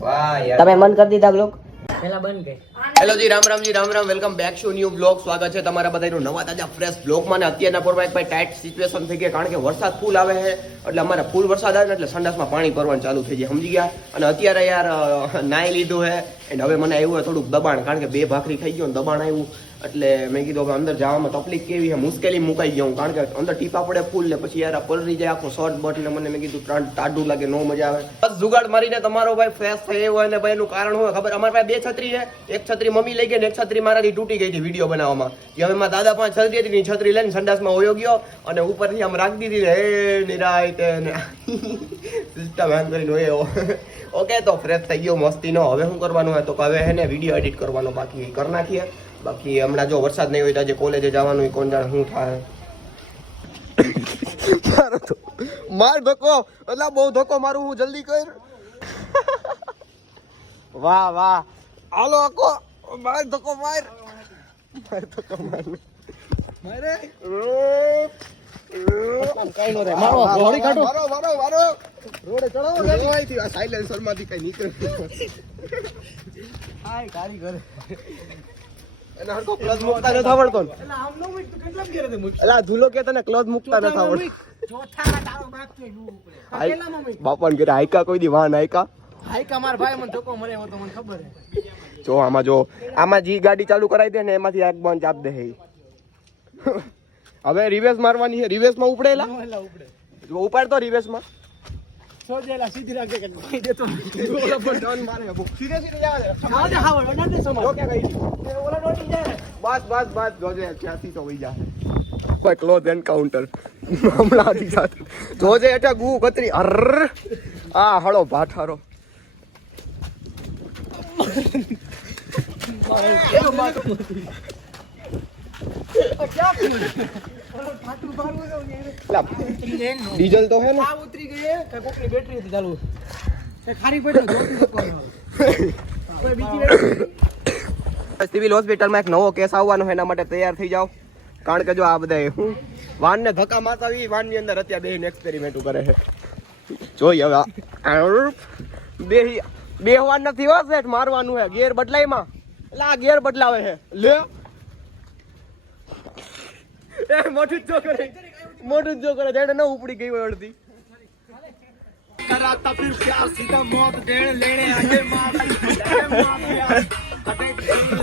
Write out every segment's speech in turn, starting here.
વાહ યાર, તમે મન કરી દીધા બ્લોગ પેલા બંધ ગઈ. હેલો જી, Ram Ram ji, Ram Ram. Welcome back to new blog. સ્વાગત છે તમારા બધાનું નવા તાજા ફ્રેશ બ્લોગમાં. ને અત્યારના પોરમાં એક ભાઈ ટાઈટ સિચ્યુએશન થઈ ગઈ, કારણ કે વરસાદ ફૂલ આવે છે. એટલે અમારે ફૂલ વરસાદ આવે ને એટલે સંડાસમાં પાણી ભરવાનું ચાલુ થઈ જાય, સમજી ગયા. અને અત્યારે યાર નાઈ લીધું છે અને હવે મને આવ્યું થોડુંક દબાણ, કારણ કે 2 ભાખરી ખાઈ ગયો ને દબાણ આવ્યું. એટલે મેં કીધું હવે અંદર જવામાં તકલીફ કેવી છે, મુશ્કેલી મુકાઈ ગયું, કારણ કે અંદર ટીપા પડે ફૂલ ને પછી યાર પલરી જાય આખો શર્ટ બટ ને મને મેં કીધું ટાઢું લાગે, નો મજા આવે. બસ જુગાડ મારીને તમારો ભાઈ ફ્રેશ થઈ હોય ને ભાઈ એનું કારણ હોય ખબર. અમારા પાસે 2 છત્રી છે, એક છત્રી મમ્મી લઈ ગઈ ને એક છત્રી મારાથી તૂટી ગઈ હતી વિડીયો બનાવવામાં. જે હવે મારા દાદા પાસે છત્રી હતી, છત્રી લઈને સંડાસમાં હોયો ગયો અને ઉપરથી આમ રાખી દીધી ને હે નિરાયતે ને સિસ્ટમ હેંગ કરીને હોય. ઓકે, તો ફ્રેશ થઈ ગયો મસ્તીનો. હવે શું કરવાનું હોય તો હવે હે ને વિડીયો એડિટ કરવાનો બાકી કરી નાખીએ. બાકી હમણાં જો વરસાદ નહીં હોય તો આજે કોલેજે જવાનું હોય, કોણ જાણે શું થાય. માર ધક્કો એટલે બહુ ધક્કો મારું હું, જલ્દી કર. વાહ વાહ, હાલો આકો માર ધક્કો માર ધક્કો માર મારે કઈ નો રે મારો ઘોડી કાઢો મારો મારો મારો રોડે ચડાવો ગોવાઈથી આ સાયલેન્સર માંથી કઈ નીકળે. હાય કારી કરે અને હરકો ક્લચ મુકતા ન આવડતો. એટલે આમ નો મૂક તું કેટલામ કરે તે મૂક. એટલે આ ધૂલો કે તને ક્લચ મુકતા ન આવડતો. ચોથામાં તારો બાપ તો નું ઉપડે. કેટલામાં મૂક. બાપાને કરે હાઈકા કોઈ દી વાન હાઈકા. હાઈકા માર ભાઈ મને ધક્કો મરે એવો તો મને ખબર છે. જો આમાં જી ગાડી ચાલુ કરાવી દે ને એમાંથી એક બંધ આપ દે. હવે રિવેસ મારવાની છે. રિવેસ માં ઉપડેલા ઉપડે જો ઉપાડ તો રિવેસ માં સોજેલા સીધી રાખજે કે નહીં દેતો ઓલા પર ડન મારે સીધે સીધે જવા દે. આને હાવ ઓના દે સમા જો કે ગઈ ઓલા ડોટી જાય. બસ બસ બસ જોજે ક્યાંથી તો વઈ જાય. કોઈ ક્લોઝ એન્કાઉન્ટર હમણાંથી સાથે જોજે એટલે ગુ કતરી અર આ હળો ભાઠારો ડીઝલ તો હે ને ઉતરી ગઈ કે કોકની બેટરી હતી ચાલુ એ ખારી પડી કોઈ બીજી બેટરી. સિવિલ હોસ્પિટલમાં એક નવો કેસ આવવાનો છે, એના માટે તૈયાર થઈ જાઓ, કારણ કે જો આ બધા હું વાનને ધક્કા મારતા આવી વાનની અંદર અત્યારે બેહીને એક્સપેરિમેન્ટ કરે છે. જોઈ હવે બે વાન નથી હો સેટ, મારવાનું છે ગેર બદલાઈમાં. એટલે આ ગેર બદલાવે છે લે એ મોટું જો કરે જેડે ન ઉપડી ગઈ હોય અડધી કરાતા ફિર પ્યાર સીધા મોત દેણ લેણે આગે માર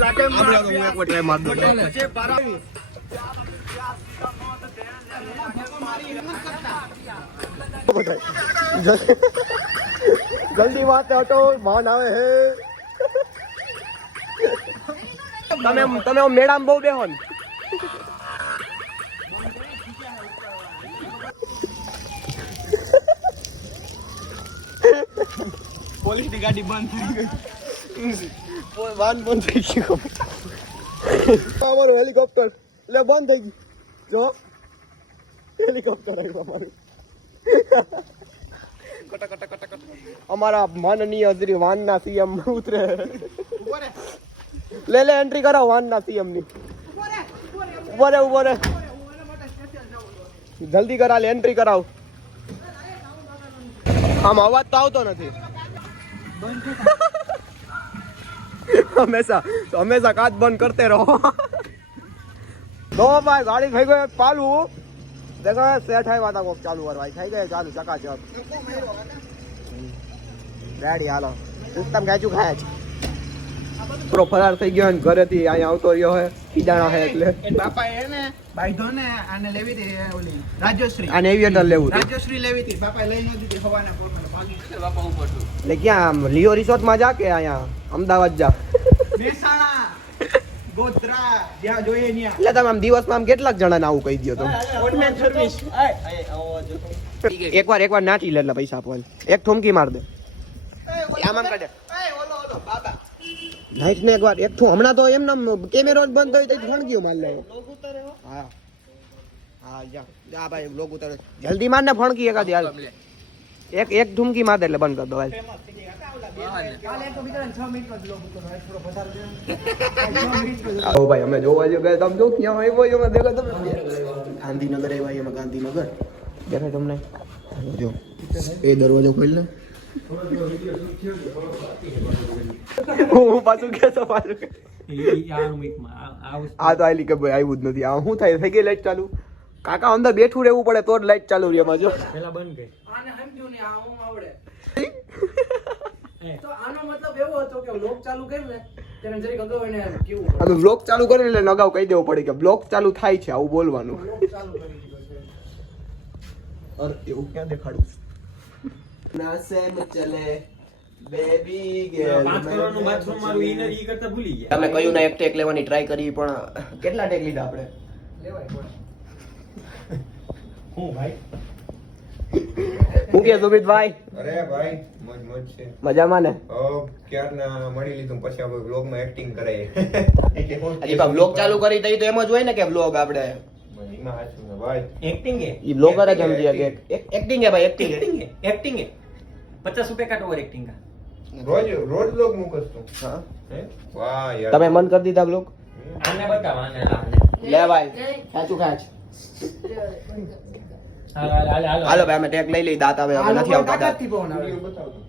લાગે માર હું એક ટ્રાય માર દો જે બારા જલ્દી વાત હટો માન આવે હે. તમે મેડમ બહુ બેહો ને. પોલીસ ની ગાડી બંધ થઈ ગઈ, વાન બંધ થઈ ગયું. અમારું હેલિકોપ્ટર એટલે બંધ થઈ ગયું. જો હેલિકોપ્ટર આવ્યું અમારું. અમારા માનનીય શ્રી વાનના સીએમ ઉતરે. લે એન્ટ્રી કરાવો વાનના સીએમ ની. ઉભો રે જલ્દી કરા લે એન્ટ્રી કરાવ. આમ અવાજ તો આવતો નથી. હંમેશા કાચ બંધ કરતે રહો. દો ભાઈ ગાડી થઈ ગઈ ચાલુ. દેખો સેટ આવ્યા હતા કોક ચાલુ કરવા થઈ ગઈ ચાલુ ચકાચક ગાડી. હાલો સિસ્ટમ ગાજુ ખાય છે. પૂરો ફરાર થઈ ગયો ને ઘરેથી અહીંયા આવતો રહ્યો હે કીડાણા હે એટલે બાપા એને બાઈધો ને આને લેવી હતી ઓલી રાજ્યશ્રી આને એવિએટર લેવું હતું. રાજ્યશ્રી લેવી હતી બાપા લઈ ન દીધી હવાના પોરમાં ભાગી ગયો બાપા ઉપર તો. એટલે ક્યાં લિયો રિસોર્ટ માં જા કે અહીંયા અમદાવાદ જા મહેસાણા ગોધરા જ્યાં જોઈએ ત્યાં. એટલે તમે આમ દિવસમાં આમ કેટલાક જણાને આવું કહી દયો તો ઓનલાઈન સર્વિસ. એકવાર નાટી લે એટલે પૈસા આપવા. એક ઠુમકી માર દે આમ કાઢે બાબા નાઈટ ને એકવાર એક ઠું. હમણાં તો એમ નામ કેમેરો જ બંધ થઈ તો ફણગ્યો માર લે. હા હા જા ભાઈ લોગ ઉતારે જલ્દી માર ને ફણકી એકાદી હાલ. એક ઠુમકી માર દે એટલે બંધ કર દો હાલ. ઓ ભાઈ અમે જોવા જો ગયા. તમે જો ક્યાં આવ્યો અમે દેખો તમે ગાંધીનગર આવ્યા. એમાં ગાંધીનગર દેખાય તમને જો એ દરવાજો ખોલ ને હું પાછું કેતો પાછું આ તો આલી કે ભાઈ આવ્યું જ નથી. આ શું થાય? થઈ ગઈ લાઈટ ચાલુ? કાકા અંદર બેઠું રહેવું પડે તો જ લાઈટ ચાલુ રહે. એમાં જો પેલા બંધ ગઈ. આને સમજ્યું ને આ હું આવડે. તો આનો મતલબ એવો હતો કે વ્લોગ ચાલુ કરી ને તેને જરીક અગાઉ એને કેવું આ તો બ્લોક ચાલુ કરીને એટલે નગાવ કહી દેવું પડે કે બ્લોક ચાલુ થાય છે, આવું બોલવાનું. વ્લોગ ચાલુ કરી દીધો છે. અરે એવું ક્યાં દેખાડું? ના સેમ ચલે બેબી ગર્લ. 5 કરોડનું બાથરૂમ મારું ઈ ઈ કરતા ભૂલી ગયા. તમે કયું ના એક ટેક લેવાની ટ્રાય કરી પણ કેટલા ટેક લીધા આપણે? લેવાય પડે. હું ભાઈ હું કે સુમિતભાઈ અરે ભાઈ મોજ મોજ છે. મજામાં ને? ક્યારના મળી લીધું પછી આપણે વ્લોગમાં એક્ટિંગ કરાય. હજી પા બ્લોગ ચાલુ કરી તઈ તો એમ જ હોય ને કે બ્લોગ આપણે એમાં હાચું ને ભાઈ. એક્ટિંગ હે ઈ બ્લોગર જ સમજી કે એક્ટિંગ હે ભાઈ, એક્ટિંગ હે. એક્ટિંગ હે એક્ટિંગ હે 50 રૂપિયા કાટ ઓવર એક્ટિંગ કા રોજ વ્લોગ મૂકસ તું. હા હે વાહ યાર. તમે મન કરી દીધા બ્લોગ? આને બતાવ આને લે ભાઈ ખાચું ખાચ. હાલો ભાઈ અમે ટેક લઈ લઈ, દાંત આવે હવે નથી આવતા દાંત. તાકાતથી પવન આવે. વિડિયો બતાવ તું.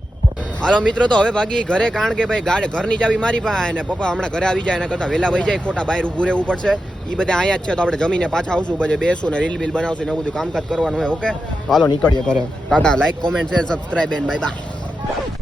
હાલો મિત્રો તો હવે ભાગી ઘરે, કારણ કે ભાઈ ગાડી ઘરની ચાવી મારી પાસે અને પપ્પા હમણાં ઘરે આવી જાય એના કરતા વહેલા વહી જાય, ખોટા બહાર ઊભું રહેવું પડશે. એ બધા અહીંયા જ છે તો આપણે જમીને પાછા આવશું, પછી બેસું ને રીલ બિલ બનાવશું ને એવું બધું કામકાજ કરવાનું હોય. ઓકે હાલો નીકળીએ ઘરે. Tata. Like comment share subscribe and bye bye.